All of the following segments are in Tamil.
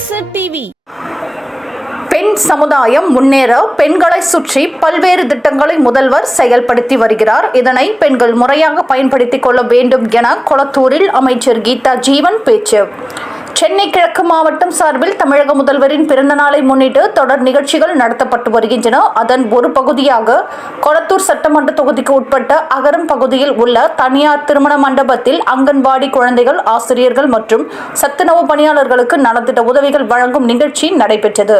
அரசு டிவி பெண் சமுதாயம் முன்னேற பெண்களை சுற்றி பல்வேறு திட்டங்களை முதல்வர் செயல்படுத்தி வருகிறார். இதனை பெண்கள் முறையாக பயன்படுத்திக் கொள்ள வேண்டும் என கொளத்தூரில் அமைச்சர் கீதா ஜீவன் பேச்சு. சென்னை கிழக்கு மாவட்டம் சார்பில் தமிழக முதல்வரின் பிறந்த நாளை முன்னிட்டு தொடர் நிகழ்ச்சிகள் நடத்தப்பட்டு வருகின்றன. அதன் ஒரு பகுதியாக கொளத்தூர் சட்டமன்ற தொகுதிக்கு உட்பட்ட அகரம் பகுதியில் உள்ள தனியார் திருமண மண்டபத்தில் அங்கன்வாடி குழந்தைகள் ஆசிரியர்கள் மற்றும் சத்துணவு பணியாளர்களுக்கு நலத்திட்ட உதவிகள் வழங்கும் நிகழ்ச்சி நடைபெற்றது.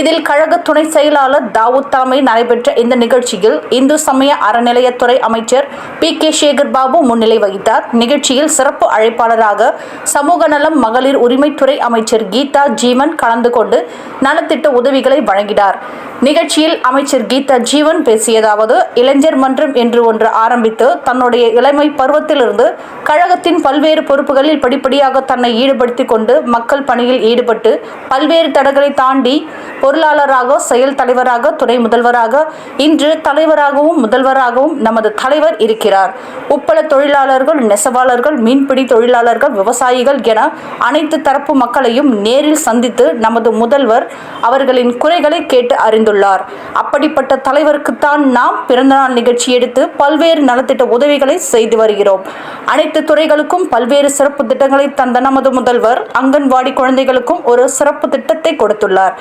இதில் கழக துணை செயலாளர் தாவூத் தலைமை நடைபெற்ற இந்த நிகழ்ச்சியில் இந்து சமய அறநிலையத்துறை அமைச்சர் பி கே சேகர் பாபு முன்னிலை வகித்தார். நிகழ்ச்சியில் சிறப்பு அழைப்பாளராக சமூக நலம் மகளிர் உரிமைத்துறை அமைச்சர் கீதா ஜீவன் கலந்து கொண்டு நலத்திட்ட உதவிகளை வழங்கினார். நிகழ்ச்சியில் அமைச்சர் கீதா ஜீவன் பேசியதாவது இளைஞர் மன்றம் என்று ஒன்று ஆரம்பித்து தன்னுடைய இளமை பருவத்திலிருந்து கழகத்தின் பல்வேறு பொறுப்புகளில் படிப்படியாக தன்னை ஈடுபடுத்திக் கொண்டு மக்கள் பணியில் ஈடுபட்டு பல்வேறு தடங்களை தாண்டி பொருளாளராக செயல் தலைவராக துணை முதல்வராக இன்று தலைவராகவும் முதல்வராகவும் நமது தலைவர் இருக்கிறார். உப்பள தொழிலாளர்கள் நெசவாளர்கள் மீன்பிடி தொழிலாளர்கள் விவசாயிகள் என அனைத்து தரப்பு மக்களையும் நேரில் சந்தித்து நமது முதல்வர் அவர்களின் குறைகளை கேட்டு அறிந்துள்ளார். அப்படிப்பட்ட தலைவருக்குத்தான் நாம் பிறந்தநாள் நிகழ்ச்சி எடுத்து பல்வேறு நலத்திட்ட உதவிகளை செய்து வருகிறோம். அனைத்து துறைகளுக்கும் பல்வேறு சிறப்பு திட்டங்களை தந்த நமது முதல்வர் அங்கன்வாடி குழந்தைகளுக்கும் ஒரு சிறப்பு திட்டத்தை கொடுத்துள்ளார்.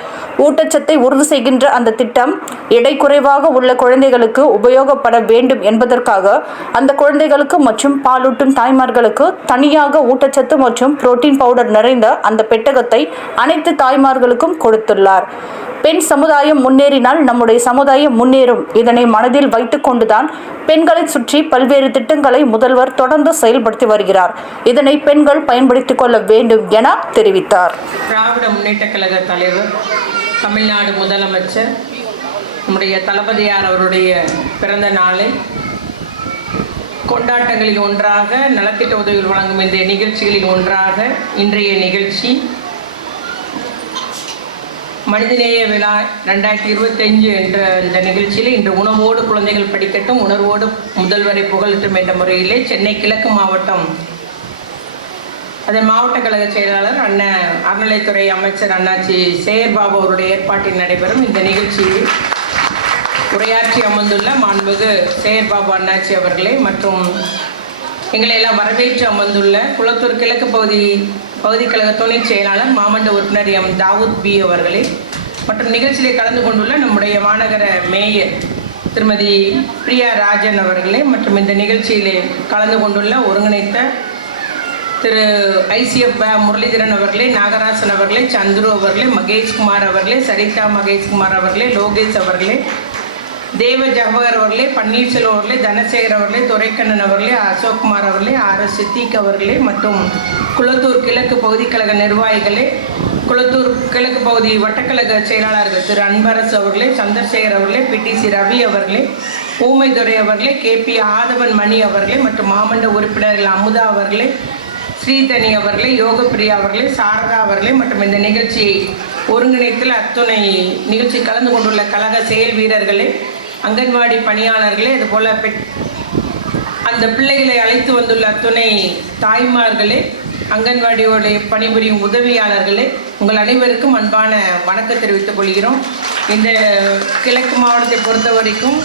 ஊட்டச்சத்தை உறுதி செய்கின்ற அந்த திட்டம் எடை குறைவாக உள்ள குழந்தைகளுக்கு உபயோகப்பட வேண்டும் என்பதற்காக அந்த குழந்தைகளுக்கு மற்றும் பாலூட்டும் தாய்மார்களுக்கு தனியாக ஊட்டச்சத்து மற்றும் புரோட்டீன் பவுடர் நிறைந்த அந்த பெட்டகத்தை அனைத்து தாய்மார்களுக்கும் கொடுத்துள்ளார். பெண் சமுதாயம் முன்னேறினால் நம்முடைய சமுதாயம் முன்னேறும். இதனை மனதில் வைத்துக் கொண்டுதான் பெண்களை சுற்றி பல்வேறு திட்டங்களை முதல்வர் தொடர்ந்து செயல்படுத்தி வருகிறார். இதனை பெண்கள் பயன்படுத்திக் கொள்ள வேண்டும் என தெரிவித்தார். திராவிட முன்னேற்ற கழக தலைவர் தமிழ்நாடு முதலமைச்சர் நம்முடைய தளபதியார் அவருடைய பிறந்த நாளை கொண்டாட்டங்களில் ஒன்றாக நலத்திட்ட உதவிகள் வழங்கும் இந்த நிகழ்ச்சிகளில் ஒன்றாக இன்றைய நிகழ்ச்சி மனிதநேய விழா ரெண்டாயிரத்தி இருபத்தஞ்சு என்ற இந்த நிகழ்ச்சியில் இன்று உணவோடு குழந்தைகள் படிக்கட்டும் உணர்வோடு முதல்வரை புகழட்டும் என்ற முறையிலே சென்னை கிழக்கு மாவட்டம் அதன் மாவட்ட கழக செயலாளர் அண்ணன் அறநிலைத்துறை அமைச்சர் அண்ணாச்சி சேகர்பாபு அவருடைய ஏற்பாட்டில் நடைபெறும் இந்த நிகழ்ச்சியில் உரையாற்றி அமர்ந்துள்ள மாண்புமிகு சேகர்பாபு அண்ணாச்சி அவர்களே மற்றும் எங்களை எல்லாம் வரவேற்று அமர்ந்துள்ள குளத்தூர் கிழக்கு பகுதி பகுதி கழக துணை செயலாளர் மாமண்ட உறுப்பினர் எம். தாவூத் பி. அவர்களே மற்றும் நிகழ்ச்சியிலே கலந்து கொண்டுள்ள நம்முடைய மாநகர மேயர் திருமதி பிரியா ராஜன் அவர்களே மற்றும் இந்த நிகழ்ச்சியிலே கலந்து கொண்டுள்ள ஒருங்கிணைத்த திரு ஐசிஎஃப் முரளிதரன் அவர்களே நாகராசன் அவர்களே சந்துரு அவர்களே மகேஷ்குமார் அவர்களே சரிதா மகேஷ்குமார் அவர்களே லோகேஷ் அவர்களே தேவ ஜவஹர் அவர்களே பன்னீர்செல்வம் அவர்களே தனசேகர் அவர்களே துரைக்கண்ணன் அவர்களே அசோக்குமார் அவர்களே ஆர் எஸ் சித்திக் அவர்களே மற்றும் குளத்தூர் கிழக்கு பகுதி கழக நிர்வாகிகளே குளத்தூர் கிழக்கு பகுதி வட்டக்கழக செயலாளர்கள் திரு அன்பரசு அவர்களே சந்திரசேகர் அவர்களே பிடிசி ரவி அவர்களே ஊமைதுரை அவர்களே கே பி ஆதவன் மணி அவர்களே மற்றும் மாமண்ட உறுப்பினர்கள் அமுதா அவர்களே ஸ்ரீதனி அவர்களே யோகப்பிரியா அவர்களே சாரதா அவர்களே மற்றும் இந்த நிகழ்ச்சியை ஒருங்கிணைத்தில் அத்துணை நிகழ்ச்சி கலந்து கொண்டுள்ள கழக செயல் வீரர்களே அங்கன்வாடி பணியாளர்களே இதுபோல் பெட் அந்த பிள்ளைகளை அழைத்து வந்துள்ள துணை தாய்மார்களே அங்கன்வாடியோடைய பணிபுரியும் உதவியாளர்களே உங்கள் அனைவருக்கும் அன்பான வணக்கம் தெரிவித்துக் கொள்கிறோம். இந்த கிழக்கு மாவட்டத்தை பொறுத்த வரைக்கும்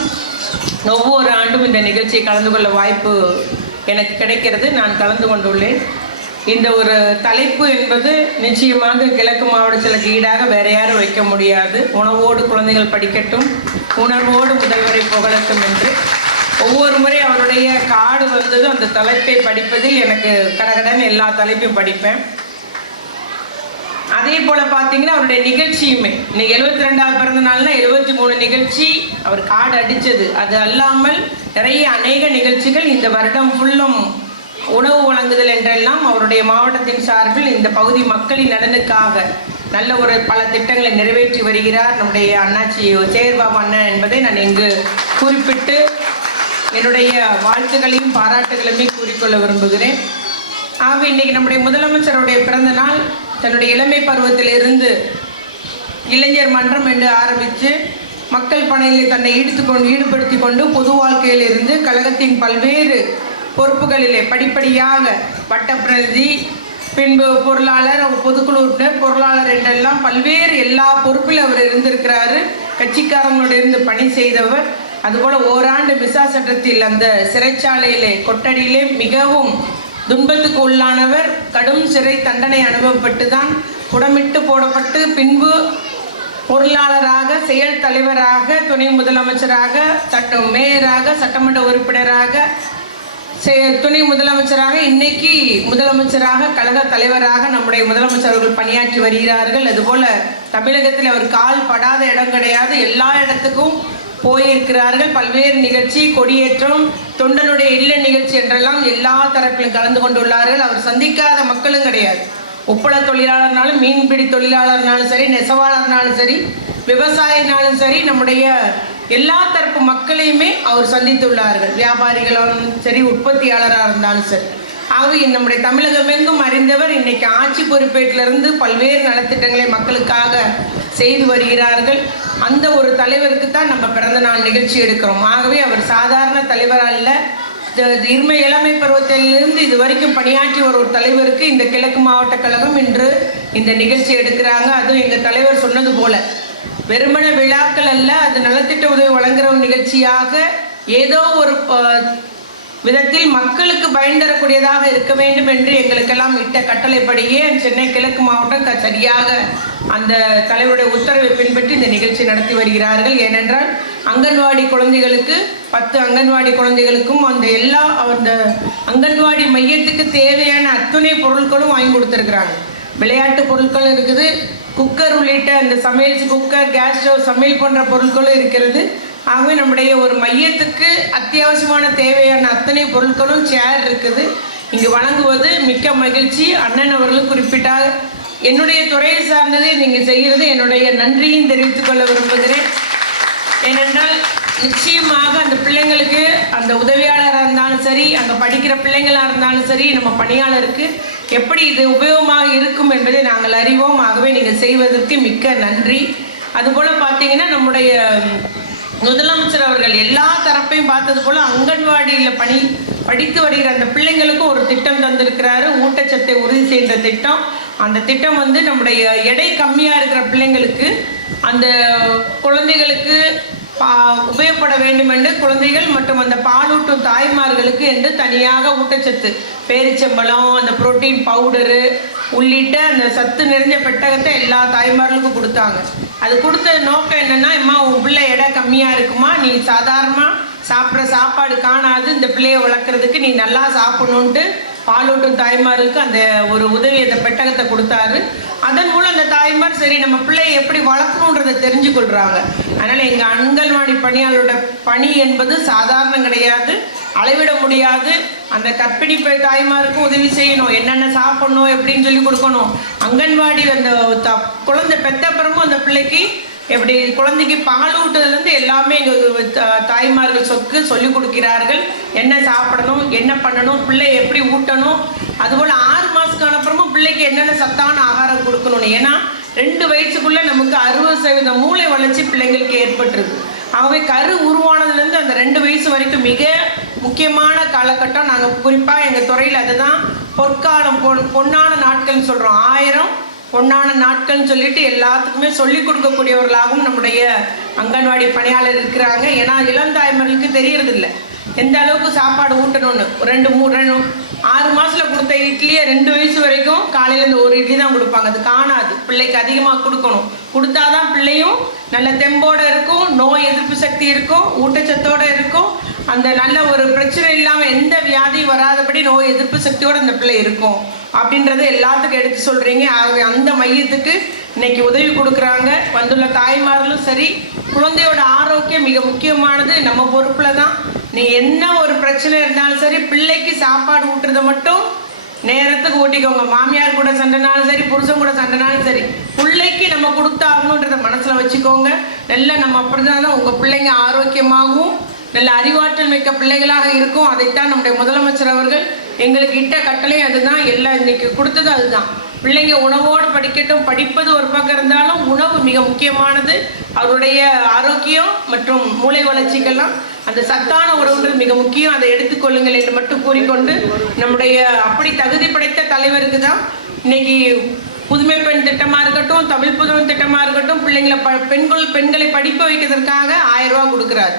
ஒவ்வொரு ஆண்டும் இந்த நிகழ்ச்சியை கலந்து கொள்ள வாய்ப்பு எனக்கு கிடைக்கிறது. நான் கலந்து கொண்டுள்ளேன். இந்த ஒரு தலைப்பு என்பது நிச்சயமாக கிழக்கு மாவட்டத்திற்கு ஈடாக வேற யாரும் வைக்க முடியாது. உணவோடு குழந்தைகள் படிக்கட்டும் உணர்வோடு முதல்வரை புகழட்டும் என்று. ஒவ்வொரு முறை அவருடைய காடு வந்ததும் அந்த தலைப்பை படிப்பதில் எனக்கு கடகடன் எல்லா தலைப்பையும் படிப்பேன். அதே போல பார்த்தீங்கன்னா அவருடைய நிகழ்ச்சியுமே. இன்னைக்கு எழுபத்தி ரெண்டாவது பிறந்த நாள்னா எழுபத்தி மூணு நிகழ்ச்சி அவர் காடு அடித்தது. அது அல்லாமல் நிறைய அநேக நிகழ்ச்சிகள் இந்த வருடம் ஃபுல்லும் உணவு வழங்குதல் என்றெல்லாம் அவருடைய மாவட்டத்தின் சார்பில் இந்த பகுதி மக்களின் நலனுக்காக நல்ல ஒரு பல திட்டங்களை நிறைவேற்றி வருகிறார் நம்முடைய அண்ணாச்சி சேகர்பாபு அண்ணன் என்பதை நான் இங்கு குறிப்பிட்டு என்னுடைய வாழ்த்துக்களையும் பாராட்டுகளையுமே கூறிக்கொள்ள விரும்புகிறேன். ஆக இன்னைக்கு நம்முடைய முதலமைச்சருடைய பிறந்த நாள் தன்னுடைய இளமை பருவத்திலிருந்து இளைஞர் மன்றம் என்று ஆரம்பித்து மக்கள் பணியில் தன்னை ஈடுத்துக்கொண்டு ஈடுபடுத்தி கொண்டு பொது வாழ்க்கையில் இருந்து கழகத்தின் பல்வேறு பொறுப்புகளிலே படிப்படியாக வட்டப்பிரதி பின்பு பொருளாளர் பொதுக்குழு உறுப்பினர் பொருளாளர் என்றெல்லாம் பல்வேறு எல்லா பொறுப்பில் அவர் இருந்திருக்கிறாரு. கட்சிக்காரங்களோடு இருந்து பணி செய்தவர். அதுபோல் ஓராண்டு மிசா சட்டத்தில் அந்த சிறைச்சாலையிலே கொட்டடியிலே மிகவும் துன்பத்துக்கு உள்ளானவர். கடும் சிறை தண்டனை அனுபவப்பட்டு தான் குடமிட்டு போடப்பட்டு பின்பு பொருளாளராக செயல் தலைவராக துணை முதலமைச்சராக சட்ட மேயராக சட்டமன்ற உறுப்பினராக துணை முதலமைச்சராக இன்னைக்கு முதலமைச்சராக கழக தலைவராக நம்முடைய முதலமைச்சர் அவர்கள் பணியாற்றி வருகிறார்கள். அதுபோல தமிழகத்தில் அவர் கால் படாத இடம் கிடையாது. எல்லா இடத்துக்கும் போயிருக்கிறார்கள். பல்வேறு நிகழ்ச்சி கொடியேற்றம் தொண்டனுடைய இல்ல நிகழ்ச்சி என்றெல்லாம் எல்லா தரப்பிலும் கலந்து கொண்டுள்ளார்கள். அவர் சந்திக்காத மக்களும் கிடையாது. உப்பள தொழிலாளர்னாலும் மீன்பிடி தொழிலாளர்னாலும் சரி நெசவாளர்னாலும் சரி விவசாயினாலும் சரி நம்முடைய எல்லா தரப்பு மக்களையுமே அவர் சந்தித்துள்ளார்கள். வியாபாரிகளும் சரி உற்பத்தியாளராக இருந்தாலும் சரி. ஆகவே நம்முடைய தமிழகமெங்கும் அறிந்தவர் இன்னைக்கு ஆட்சி பொறுப்பேற்றிலிருந்து பல்வேறு நலத்திட்டங்களை மக்களுக்காக செய்து வருகிறார்கள். அந்த ஒரு தலைவருக்கு தான் நம்ம பிறந்த நாள் நிகழ்ச்சி எடுக்கிறோம். ஆகவே அவர் சாதாரண தலைவர் அல்ல. இருமை இளமை பருவத்திலிருந்து இது வரைக்கும் பணியாற்றி வரும் ஒரு தலைவருக்கு இந்த கிழக்கு மாவட்ட கழகம் இன்று இந்த நிகழ்ச்சி எடுக்கிறாங்க. அதுவும் எங்கள் தலைவர் சொன்னது போல. வெறுமன விழாக்கள் அல்ல அது நலத்திட்ட உதவி வழங்குற நிகழ்ச்சியாக ஏதோ ஒரு விதத்தில் மக்களுக்கு பயன் தரக்கூடியதாக இருக்க வேண்டும் என்று எங்களுக்கெல்லாம் இட்ட கட்டளைப்படியே சென்னை கிழக்கு மாவட்டம் சரியாக அந்த தலைவருடைய உத்தரவை பின்பற்றி இந்த நிகழ்ச்சி நடத்தி வருகிறார்கள். ஏனென்றால் அங்கன்வாடி குழந்தைகளுக்கு பத்து அங்கன்வாடி குழந்தைகளுக்கும் அந்த எல்லா அந்த அங்கன்வாடி மையத்துக்கு தேவையான அத்துணை பொருட்களும் வாங்கி கொடுத்துருக்குறாங்க. விளையாட்டு பொருட்களும் இருக்குது குக்கர் உள்ளிட்ட அந்த சமையல் குக்கர் கேஸ் ஸ்டவ் சமையல் போன்ற பொருட்களும் இருக்கிறது. ஆகவே நம்முடைய ஒரு மையத்துக்கு அத்தியாவசியமான தேவையான அத்தனை பொருட்களும் சேர் இருக்குது. இங்கு வழங்குவது மிக்க மகிழ்ச்சி. அண்ணன் அவர்களும் குறிப்பிட்டார். என்னுடைய துறையை சார்ந்ததை நீங்கள் செய்கிறது என்னுடைய நன்றியும் தெரிவித்துக் கொள்ள விரும்புகிறேன். ஏனென்றால் நிச்சயமாக அந்த பிள்ளைங்களுக்கு அந்த உதவியாளராக இருந்தாலும் சரி அங்கே படிக்கிற பிள்ளைங்களாக இருந்தாலும் சரி நம்ம பணியாளருக்கு எப்படி இது உபயோகமாக இருக்கும் என்பதை நாங்கள் அறிவோம். ஆகவே நீங்கள் செய்வதற்கு மிக்க நன்றி. அதுபோல் பார்த்தீங்கன்னா நம்முடைய முதலமைச்சர் அவர்கள் எல்லா தரப்பையும் பார்த்தது போல் அங்கன்வாடியில் பணி படித்து வருகிற அந்த பிள்ளைங்களுக்கும் ஒரு திட்டம் தந்திருக்கிறாரு. ஊட்டச்சத்தை உறுதி செய்கிற திட்டம். அந்த திட்டம் வந்து நம்முடைய எடை கம்மியாக இருக்கிற பிள்ளைங்களுக்கு அந்த குழந்தைகளுக்கு உபயோகப்பட வேண்டும் என்று குழந்தைகள் மற்றும் அந்த பாலூட்டும் தாய்மார்களுக்கு என்று தனியாக ஊட்டச்சத்து. பேரிச்சம்பழம் அந்த புரோட்டீன் பவுடரு உள்ளிட்ட அந்த சத்து நிறைஞ்ச பெட்டகத்தை எல்லா தாய்மார்களுக்கும் கொடுத்தாங்க. அது கொடுத்த நோக்கம் என்னன்னா அம்மா உன் பிள்ளை எடை கம்மியாக இருக்குமா? நீ சாதாரணமாக சாப்பிட்ற சாப்பாடு காணாது. இந்த பிள்ளையை வளர்க்குறதுக்கு நீ நல்லா சாப்பிடணுன்ட்டு பாலூட்டும் தாய்மாருக்கு அந்த ஒரு உதவி அந்த பெட்டகத்தை கொடுத்தாரு. அதன் மூலம் அந்த தாய்மார் சரி நம்ம பிள்ளையை எப்படி வளர்க்கணுன்றதை தெரிஞ்சு கொள்றாங்க அதனால எங்க அங்கன்வாடி பணியாளரோட பணி என்பது சாதாரணம் கிடையாது. அளவிட முடியாது. அந்த கற்பிணி தாய்மாருக்கும் உதவி செய்யணும். என்னென்ன சாப்பிடணும் எப்படின்னு சொல்லி கொடுக்கணும். அங்கன்வாடி அந்த த- குழந்தை பெத்தப்புறமும் அந்த பிள்ளைக்கு எப்படி குழந்தைக்கு பால் ஊட்டுறதுலேருந்து எல்லாமே எங்கள் தாய்மார்கள் சொக்கு சொல்லி கொடுக்கிறார்கள். என்ன சாப்பிடணும் என்ன பண்ணணும் பிள்ளை எப்படி ஊட்டணும். அதுபோல் ஆறு மாதத்துக்கு அப்புறமும் பிள்ளைக்கு என்னென்ன சத்தான ஆகாரம் கொடுக்கணும்னு. ஏன்னா ரெண்டு வயசுக்குள்ளே நமக்கு அறுபது சதவீத மூளை வளர்ச்சி பிள்ளைங்களுக்கு ஏற்பட்டுருது ஆகவே கரு உருவானதுலேருந்து அந்த ரெண்டு வயசு வரைக்கும் மிக முக்கியமான காலகட்டம். நாங்கள் குறிப்பாக எங்கள் துறையில் அதுதான் பொற்காலம் பொன் பொன்னான நாட்கள்னு சொல்கிறோம் ஆயிரம் பொன்னான நாட்கள்னு சொல்லிட்டு எல்லாத்துக்குமே சொல்லி கொடுக்கக்கூடியவர்களாகவும் நம்முடைய அங்கன்வாடி பணியாளர் இருக்கிறாங்க. ஏன்னா இளம் தாய்மார்களுக்கு தெரியறதில்ல. எந்த அளவுக்கு சாப்பாடு ஊட்டணும்னு? ஒரு ரெண்டு மூணு ரெண்டு ஆறு மாசத்துல கொடுத்த இட்லியை ரெண்டு வயசு வரைக்கும் காலையில இந்த ஒரு இட்லி தான் கொடுப்பாங்க. அது காணாது. பிள்ளைக்கு அதிகமாக கொடுக்கணும். கொடுத்தாதான் பிள்ளையும் நல்ல தெம்போட இருக்கும் நோய் எதிர்ப்பு சக்தி இருக்கும் ஊட்டச்சத்தோட இருக்கும். அந்த நல்ல ஒரு பிரச்சனை இல்லாமல் எந்த வியாதியும் வராதபடி நோய் எதிர்ப்பு சக்தியோட அந்த பிள்ளை இருக்கும். அப்படின்றத எல்லாத்துக்கும் எடுத்து சொல்றீங்க. ஆகவே அந்த மையத்துக்கு இன்னைக்கு உதவி கொடுக்குறாங்க. வந்துள்ள தாய்மார்களும் சரி குழந்தையோட ஆரோக்கியம் மிக முக்கியமானது. நம்ம பொறுப்புல தான் நீ என்ன ஒரு பிரச்சனை இருந்தாலும் சரி பிள்ளைக்கு சாப்பாடு ஊட்டுறத மட்டும் நேரத்துக்கு ஊட்டிக்கோங்க மாமியார் கூட சண்டைனாலும் சரி புருஷன் கூட சண்டைனாலும் சரி பிள்ளைக்கு நம்ம கொடுத்தாகணுன்றத மனசில் வச்சுக்கோங்க. நல்ல நம்ம அப்படிதான் உங்கள் பிள்ளைங்க ஆரோக்கியமாகவும் நல்ல அறிவாற்றல் மிக்க பிள்ளைகளாக இருக்கும். அதைத்தான் நம்முடைய முதலமைச்சர் அவர்கள் எங்களுக்கு இட்ட கட்டளை அதுதான். எல்லாம் இன்னைக்கு கொடுத்தது அதுதான். பிள்ளைங்க உணவோடு படிக்கட்டும் படிப்பது ஒரு பக்கம் இருந்தாலும் உணவு மிக முக்கியமானது. அவருடைய ஆரோக்கியம் மற்றும் மூளை வளர்ச்சிக்கெல்லாம் அந்த சத்தான உறவுகள் மிக முக்கியம். அதை எடுத்துக்கொள்ளுங்கள் என்று மட்டும் கூறிக்கொண்டு நம்முடைய அப்படி தகுதி படைத்த தலைவருக்கு தான் இன்னைக்கு புதுமை பெண் திட்டமாக இருக்கட்டும் தமிழ் புதுமை திட்டமாக இருக்கட்டும் பிள்ளைங்களை ப பெண்கள் பெண்களை படிக்க வைக்கிறதுக்காக ஆயிரம் ரூபா கொடுக்குறாரு.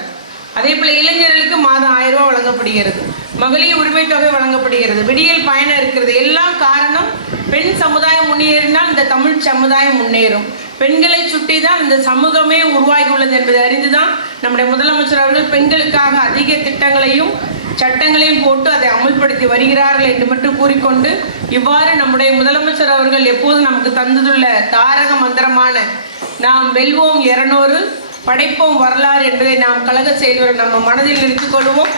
அதே போல இளைஞர்களுக்கு மாதம் ஆயிரம் ரூபாய் வழங்கப்படுகிறது. மகளிர் உரிமை தொகை வழங்கப்படுகிறது. விடியல் பயணம் இருக்கிறது. எல்லாம் காரணம் பெண் சமுதாயம் முன்னேறினால் இந்த தமிழ் சமுதாயம் முன்னேறும். பெண்களை சுட்டி தான் இந்த சமூகமே உருவாகி உள்ளது என்பதை அறிந்துதான் நம்முடைய முதலமைச்சர் அவர்கள் பெண்களுக்காக அதிக திட்டங்களையும் சட்டங்களையும் போட்டு அதை அமுல்படுத்தி வருகிறார்கள் என்று மட்டும் கூறிக்கொண்டு இவ்வாறு நம்முடைய முதலமைச்சர் அவர்கள் எப்போதும் நமக்கு தந்ததுள்ள தாரக மந்திரமான நாம் வெல்வோம் இரநூறு படைப்போம் வரலாறு என்பதை நாம் கழக செயல்வர் நம்ம மனதில் நிறுத்திக் கொள்வோம்.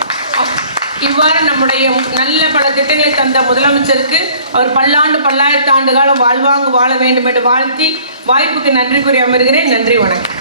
இவ்வாறு நம்முடைய நல்ல பல திட்டங்களை தந்த முதலமைச்சருக்கு அவர் பல்லாண்டு பல்லாயிரத்து ஆண்டு காலம் வாழ்வாங்கு வாழ வேண்டும் என்று வாழ்த்தி வாய்ப்புக்கு நன்றி கூறி அமர்கிறேன். நன்றி வணக்கம்.